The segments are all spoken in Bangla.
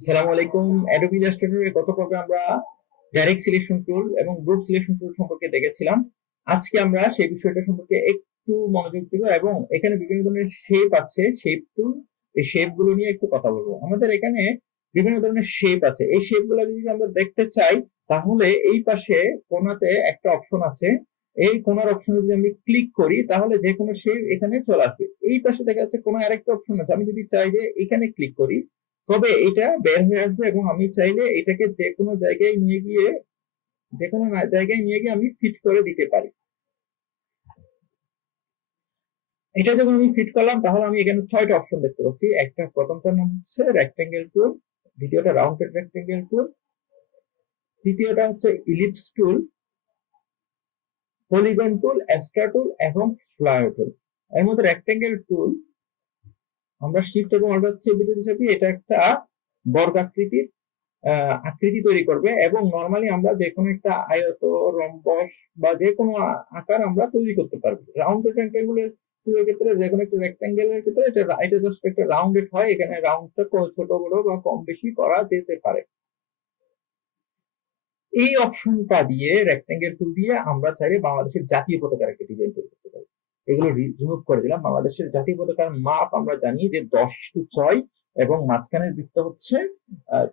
আসসালামু আলাইকুম। অ্যাডোবি ইলাস্ট্রেটরে গত পর্বে আমরা ডাইরেক্ট সিলেকশন টুল এবং গ্রুপ সিলেকশন টুল সম্পর্কে দেখেছিলাম। আজকে আমরা সেই বিষয়টা সম্পর্কে একটু মনোযোগ দিব এবং এখানে বিভিন্ন ধরনের শেপ আছে, শেপ টুল। এই শেপ গুলো নিয়ে একটু কথা বলবো। আমাদের এখানে বিভিন্ন ধরনের শেপ আছে। এই শেপ গুলো যদি আমরা দেখতে চাই তাহলে এই পাশে কোণাতে একটা অপশন আছে। এই কোণার অপশনে যদি আমি ক্লিক করি তাহলে যে কোনো শেপ এখানে চলে আসবে। এই পাশে দেখা যাচ্ছে কোনো আরেকটা অপশন আছে, আমি যদি চাই যে এখানে ক্লিক করি তবে এটা বের হয়ে আসবে এবং আমি চাইলে এটাকে যে কোনো জায়গায় নিয়ে গিয়ে আমি ফিট করে দিতে পারি। এটা যখন আমি ফিট করলাম তাহলে আমি এখানে 6টা অপশন দেখতে পাচ্ছি। একটা প্রথমটার নাম হচ্ছে রেক্টেঙ্গেল টুল, দ্বিতীয়টা রাউন্ডেড রেক্টেঙ্গেল টুল, তৃতীয়টা হচ্ছে ইলিপস টুল, পলিগন টুল, অ্যাস্ট্রা টুল এবং ফ্লায়ার টুল। এর মধ্যে রেক্টেঙ্গেল টুল আমরা শিফট এবং অল্টার চেপে চাপি এটা একটা বর্গাকৃতির আকৃতি তৈরি করবে এবং নরমালি আমরা যে কোনো একটা আয়ত, রম্বস বা যে কোনো আকার আমরা তৈরি করতে পারবো। রাউন্ড রেক্ট্যাঙ্গুলার টুলের ক্ষেত্রে যে কোনো একটা রেক্ট্যাঙ্গেলের ক্ষেত্রে এটা জাস্ট একটা রাউন্ডেড হয়। এখানে রাউন্ডটা ছোট বড় বা কম বেশি করা যেতে পারে। এই অপশনটা দিয়ে রেক্ট্যাঙ্গেল টুল দিয়ে আমরা চাইলে বাংলাদেশের জাতীয় পতাকার একটা ডিজাইন তৈরি করতে পারি। এগুলো রিমুভ করে দিলাম। বাংলাদেশের জাতীয় পতাকার মাপ আমরা জানি যে 10:6 এবং মাঝখানের বৃত্ত হচ্ছে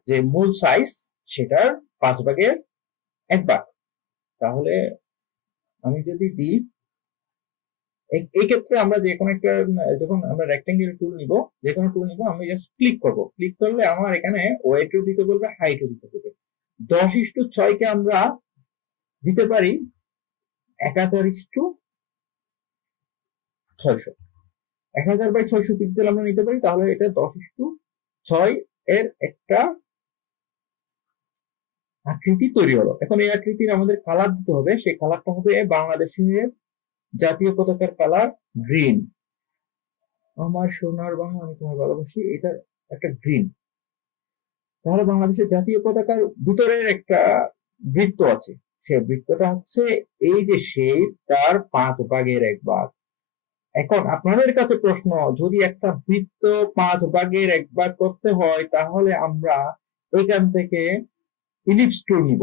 যে মূল সাইজ সেটার 5/1 তাহলে আমি যদি দিই এই ক্ষেত্রে আমরা যে কোনো একটা যখন আমরা রেক্টেঙ্গেল টুল নিব, যে কোনো টুল নিব, আমি জাস্ট ক্লিক করব। ক্লিক করলে আমার এখানে ওয়েটও দিতে বলবে, হাইটও দিতে বলবে। 10:6 কে আমরা দিতে পারি 1000:600। 1000/600 পিক্সেল আমরা নিতে পারি, তাহলে এটা 10:6 এর একটা আকৃতি তৈরি হলো। এখন এই আকৃতির আমাদের কালার দিতে হবে। সেই কালারটা হবে বাংলাদেশের জাতীয় পতাকার কালার গ্রিন। আমার সোনার বাংলা আমি তোমায় ভালোবাসি, এটা একটা গ্রিন। তাহলে বাংলাদেশের জাতীয় পতাকার ভিতরের একটা বৃত্ত আছে, সে বৃত্তটা হচ্ছে এই যে শেপ, তার 5/1 এখন আপনাদের কাছে প্রশ্ন, যদি একটা বৃত্ত 5/1 করতে হয় তাহলে আমরা এখান থেকে ইলিপস টুল নিব।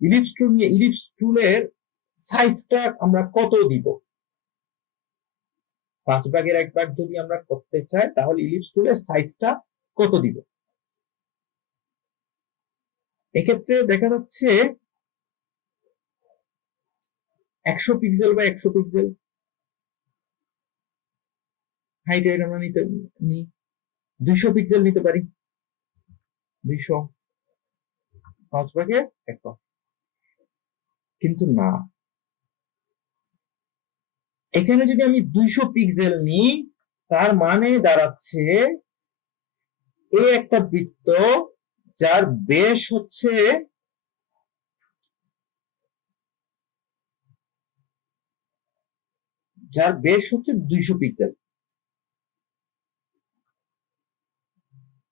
ইলিপস টুল নিয়ে ইলিপস টুলের সাইজটা আমরা কত দিব? 5/1 যদি আমরা করতে চাই তাহলে ইলিপস টুলের সাইজটা কত দিব? এক্ষেত্রে দেখা যাচ্ছে 100 পিক্সেল বা 100 পিক্সেল হাইটের আমরা নিতে 200 পিক্সেল নিতে পারি। 200 5/1 কিন্তু না, এখানে যদি আমি 200 পিক্সেল নিই তার মানে দাঁড়াচ্ছে এই একটা বৃত্ত যার বেশ হচ্ছে 200 পিক্সেল।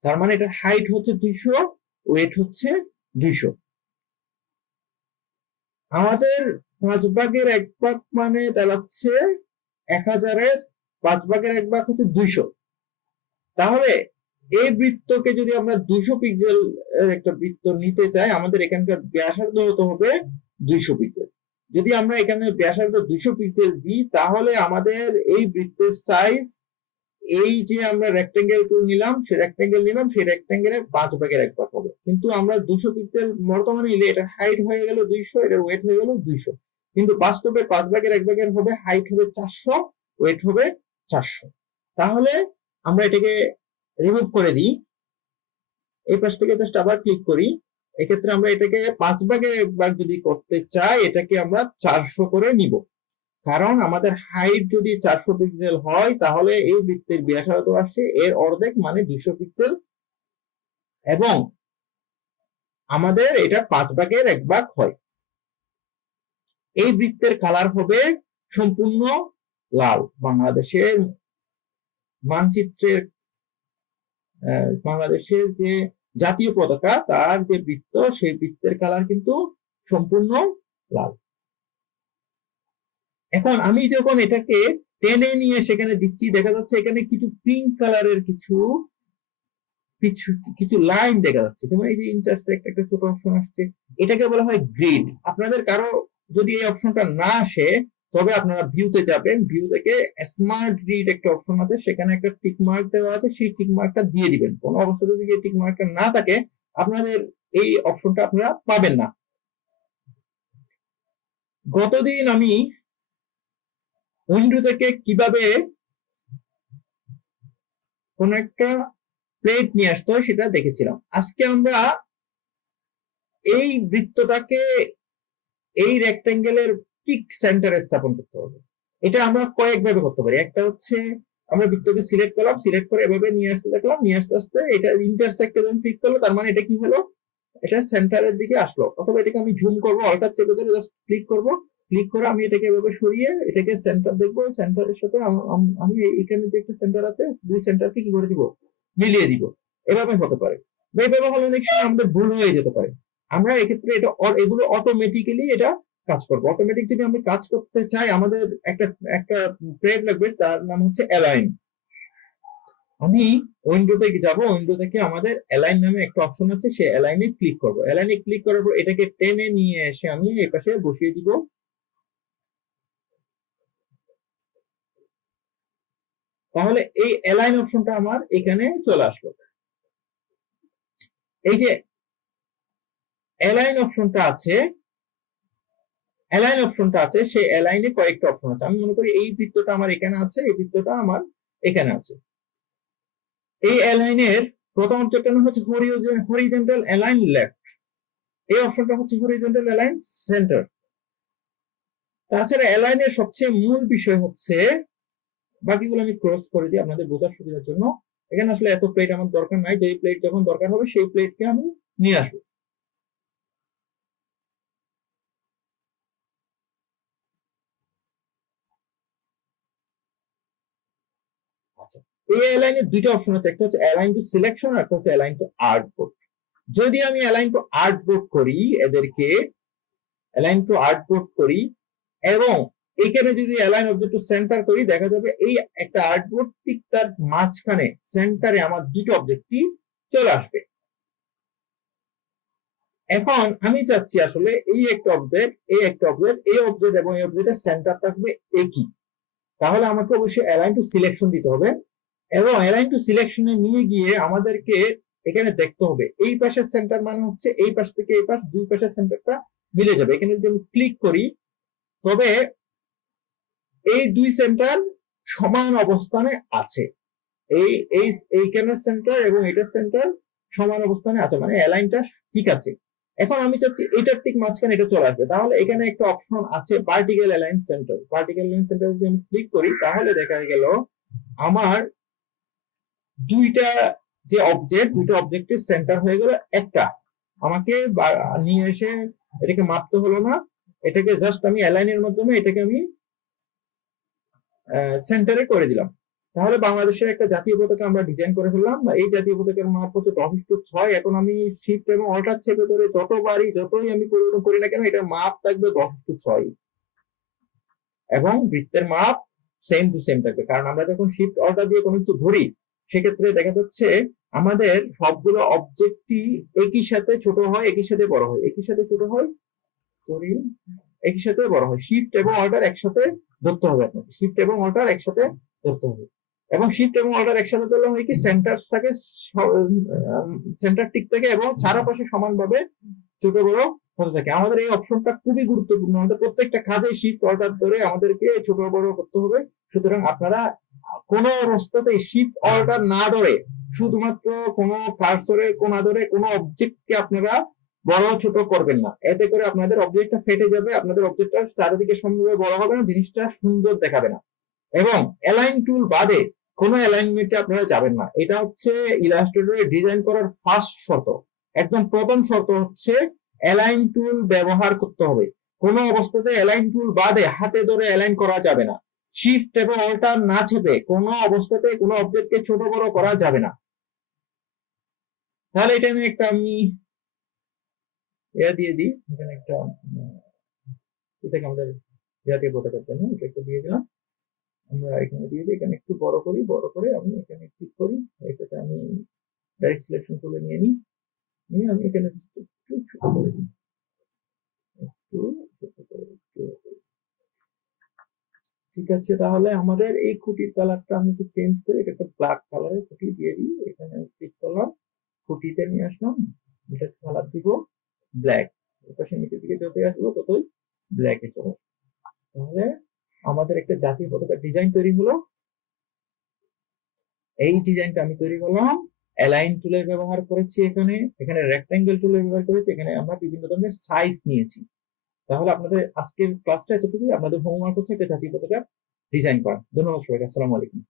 তার মানে এটা হাইট হচ্ছে 200, ওয়েট হচ্ছে 200। আমাদের 5/1 মানে দাঁড়াচ্ছে 1000-এর 5/1 হচ্ছে 200। তাহলে এই বৃত্তকে যদি আমরা 200 পিক্সেল এর একটা বৃত্ত নিতে চাই, আমাদের এখানকার ব্যাসার্ধ হতে হবে 200 পিক্সেল। যদি আমরা এখানে ব্যাসার্ধ 200 পিক্সেল দিই তাহলে আমাদের এই বৃত্তের সাইজ, এই যে আমরা রেক্টেঙ্গেল টুল নিলাম, সেই রেক্টেঙ্গেলের 5/1 হবে। কিন্তু আমরা 200 পিক্সেল বর্তমানে নিলে এটা হাইট হয়ে গেল 200, এটার ওয়েট হয়ে গেল 200। কিন্তু বাস্তবে 5/1 হবে, হাইট হবে 400, ওয়েট হবে 400। তাহলে আমরা এটাকে রিমুভ করে দিই। এই পাশ থেকে জাস্ট আবার ক্লিক করি। এক্ষেত্রে আমরা এটাকে 5/1 যদি করতে চাই এটাকে আমরা 400 করে নিব। কারণ আমাদের হাইট যদি 400 পিক্সেল হয় তাহলে এই বৃত্তের ব্যাসার্ধ আসে এর অর্ধেক মানে 200 পিক্সেল এবং আমাদের এটা 5/1 হয়। এই বৃত্তের কালার হবে সম্পূর্ণ লাল। বাংলাদেশের মানচিত্রের বাংলাদেশের যে জাতীয় পতাকা তার যে বৃত্ত, সেই বৃত্তের কালার কিন্তু সম্পূর্ণ লাল। এখন আমি যখন এটাকে টেনে নিয়ে সেখানে দিচ্ছি, দেখা যাচ্ছে এখানে কিছু পিঙ্ক কালারের কিছু কিছু কিছু লাইন দেখা যাচ্ছে, যেমন এই যে ইন্টারসেক্ট একটা ছোট অপশন আসছে, এটাকে বলা হয় গ্রিড। আপনাদের কারো যদি এই অপশনটা না আসে, তবে আপনারা ভিউতে যাবেন, ভিউ থেকে স্মার্ট গ্রিড একটা অপশন আছে, সেখানে একটা টিক মার্ক দেওয়া আছে, সেই টিক মার্কটা দিয়ে দিবেন। কোনো অবস্থাতে যদি টিক মার্কটা না থাকে, আপনাদের এই অপশনটা আপনারা পাবেন না। গতদিন আমি উইন্ডো থেকে কিভাবে কোন একটা প্লেট নিয়ে আসতে হয় সেটা দেখেছিলাম। আজকে আমরা এই বৃত্তটাকে এই রেক্টেঙ্গেলের ঠিক সেন্টারে স্থাপন করতে হবে। এটা আমরা কয়েকভাবে করতে পারি। একটা হচ্ছে আমরা বৃত্তকে সিলেক্ট করলাম, সিলেক্ট করে এভাবে নিয়ে আসতে দেখলাম, নিয়ে আসতে আসতে এটা ইন্টারসেক্টে যখন ক্লিক করলো, তার মানে এটা কি হলো, এটা সেন্টারের দিকে আসলো। অথবা এটাকে আমি জুম করবো, অল্টার চেপে ধরে জাস্ট ক্লিক করবো, ক্লিক করে আমি এটাকে এভাবে সরিয়ে এটাকে সেন্টার দেখবো, সেন্টারের সাথে আমি এখানে যে একটা সেন্টার আছে, দুই সেন্টারকে কি করে দিব, মিলিয়ে দিব। এভাবে হতে পারে, বা এইভাবে হলে অনেক সময় আমাদের ভুল হয়ে যেতে পারে। আমরা এক্ষেত্রে এটা এগুলো অটোমেটিক্যালি এটা কাজ করবো। অটোমেটিক যদি আমি কাজ করতে চাই, আমাদের একটা একটা প্রেড লাগবে, তার নাম হচ্ছে অ্যালাইন। আমি উইন্ডোতে যাব, উইন্ডো থেকে আমাদের অ্যালাইন নামে একটা অপশন আছে, সেই অ্যালাইনে ক্লিক করব। অ্যালাইনে ক্লিক করার পর এটাকে টেনে নিয়ে এসে আমি এই পাশে বসিয়ে দিব। তাহলে এই অ্যালাইন অপশনটা আমার এখানে চলে আসলো। এই যে অ্যালাইন অপশনটা আছে, অ্যালাইন অপশনটা আছে, সেই অ্যালাইনে কয়েকটা অপশন আছে। আমি মনে করি এই বৃত্তটা আমার এখানে আছে, এই বৃত্তটা আমার এখানে আছে। এই অ্যালাইনের প্রথম অবজেক্টটা নাম হচ্ছে হরিজন্টাল অ্যালাইন লেফট, এই অপশনটা হচ্ছে হরিজন্টাল অ্যালাইন সেন্টার। তাছাড়া অ্যালাইনের সবচেয়ে মূল বিষয় হচ্ছে, বাকিগুলো আমি ক্রস করে দিই আপনাদের বোঝার সুবিধার জন্য। এখানে আসলে এত প্লেট আমার দরকার নাই, যে প্লেট যখন দরকার হবে সেই প্লেটকে আমি নিয়ে আসবো। আচ্ছা, এই অ্যালাইনের দুইটা অপশন আছে, একটা হচ্ছে অ্যালাইন টু সিলেকশন, আর একটা হচ্ছে অ্যালাইন টু আর্টবোর্ড। যদি আমি অ্যালাইন টু আর্টবোর্ড করি, এদেরকে অ্যালাইন টু আর্টবোর্ড করি এবং এইখানে যদি অ্যালাইন অবজেক্ট টু সেন্টার করি, দেখা যাবে এই একটা আর্টবোর্ড ঠিক তার মাঝখানে সেন্টারে আমার দুটো অবজেক্টই চলে আসবে। এখন আমি চাচ্ছি আসলে এই একটা অবজেক্ট, এই একটা অবজেক্ট, এই অবজেক্ট এবং এই অবজেক্টের সেন্টার থাকবে একই। তাহলে আমাকে অবশ্যই অ্যালাইন টু সিলেকশন দিতে হবে, এবং অ্যালাইন টু সিলেকশনে নিয়ে গিয়ে আমাদেরকে এখানে দেখতে হবে এই পাশের সেন্টার মানে হচ্ছে এই পাশ থেকে এই পাশ, দুই পাশের সেন্টারটা মিলে যাবে। এখানে যদি আমি ক্লিক করি, তবে এই দুই সেন্টার সমান অবস্থানে আছে, এই এই এইখানের সেন্টার এবং এটার সেন্টার সমান অবস্থানে আছে, মানে অ্যালাইনটা ঠিক আছে। এখন আমি চাচ্ছি এটার ঠিক মাঝখানে এটা চলে আসবে। তাহলে এখানে একটা অপশন আছে vertical align centre. Vertical align centre যদি আমি ক্লিক করি, তাহলে দেখা গেল আমার দুইটা যে অবজেক্ট, দুটো অবজেক্টের সেন্টার হয়ে গেল একটা। আমাকে নিয়ে এসে এটাকে মাপতে হলো না, এটাকে জাস্ট আমি অ্যালাইনের মাধ্যমে এটাকে আমি সেন্টারে করে দিলাম। তাহলে বাংলাদেশের একটা জাতীয় পতাকা আমরা ডিজাইন করে ফেললাম। এই জাতীয় পতাকার মাপ হচ্ছে 10:6। এখন আমি শিফট এবং অল্টার চেপে ধরে যতই আমি পরিবর্তন করি না কেন, এটার মাপ থাকবে 10:6 এবং বৃত্তের মাপ সেম টু সেম থাকবে। কারণ আমরা যখন শিফট অল্টার দিয়ে কোনো কিছু ধরি, সেক্ষেত্রে দেখা যাচ্ছে আমাদের সবগুলো অবজেক্টই একই সাথে ছোট হয়, একই সাথে বড় হয়, একই সাথে ছোট হয়, সরি, একই সাথে বড় হয়। শিফট এবং অল্টার একসাথে ধরতে হবে আপনাকে, শিফট এবং অল্টার একসাথে ধরতে হবে। এবং শিফট এবং অল্টার একসাথে ধরলে হয় কি, সেন্টার থাকে, সেন্টার ঠিক থাকে এবং চারপাশে সমানভাবে ছোট বড় হতে থাকে। আমাদের এই অপশনটা খুবই গুরুত্বপূর্ণ, আমাদের প্রত্যেকটা কাজে শিফট অল্টার ধরে আমাদেরকে ছোট বড় করতে হবে। সুতরাং আপনারা কোন অবস্থাতে শিফট অল্টার না ধরে, শুধুমাত্র কোনো কার্সরের কোনা ধরে কোনো অবজেক্টকে আপনারা বড় ছোট করবেন না, এতে করে আপনাদের অবজেক্টটা ফেটে যাবে, আপনাদের অবজেক্টটা চারিদিকে সম্পূর্ণ বড় হবে না, জিনিসটা সুন্দর দেখাবে না। এবং অ্যালাইন টুল বাদে কোনো অ্যালাইনমেন্টে আপনারা যাবেন না। এটা হচ্ছে ইলাস্ট্রেটরে ডিজাইন করার ফার্স্ট শর্ত, একদম প্রথম শর্ত হচ্ছে অ্যালাইন টুল ব্যবহার করতে হবে। কোনো অবস্থাতে অ্যালাইন টুল বাদে হাতে ধরে অ্যালাইন করা যাবে না। শিফট এবং অল্টার না চেপে কোনো অবস্থাতে কোনো অবজেক্টকে ছোট বড় করা যাবে না। তাহলে এটা নিয়ে একটা আমি দিয়ে দিই, এখানে একটা এটাকে আমাদের জাতীয় পতাকার জন্য এটা একটা দিয়ে দিলাম। আমরা এখানে দিয়ে দিই, এখানে একটু বড় করি, বড় করে আমি এখানে ক্লিক করি, এটাতে আমি ডাইরেক্ট সিলেকশন করে নিয়ে নিই, নিয়ে আমি এখানে একটু ছোট করে দিই, একটু ছোট করে একটু। ঠিক আছে, তাহলে আমাদের এই খুঁটির কালারটা আমি একটু চেঞ্জ করে এটা একটা ব্ল্যাক কালারের খুঁটি দিয়ে দিই। এখানে ক্লিক করলাম, খুঁটিতে নিয়ে আসলাম, এটা কালার দিব ব্ল্যাক। পাশে নিচের দিকে যতই আসবো ততই ব্ল্যাকে চলে আসবে। তাহলে আমাদের একটা জাতীয় পতাকার ডিজাইন তৈরি হলো। এই ডিজাইনটা আমি তৈরি করলাম, অ্যালাইন টুলের ব্যবহার করেছি, এখানে এখানে রেক্টাঙ্গেল টুলের ব্যবহার করেছি, এখানে আমরা বিভিন্ন ধরনের সাইজ নিয়েছি। তাহলে আপনাদের আজকের ক্লাসটা এতটুকুই, আপনাদের হোমওয়ার্ক হচ্ছে একটা জাতীয় পতাকা ডিজাইন করা। ধন্যবাদ সবাইকে, আসসালামু আলাইকুম।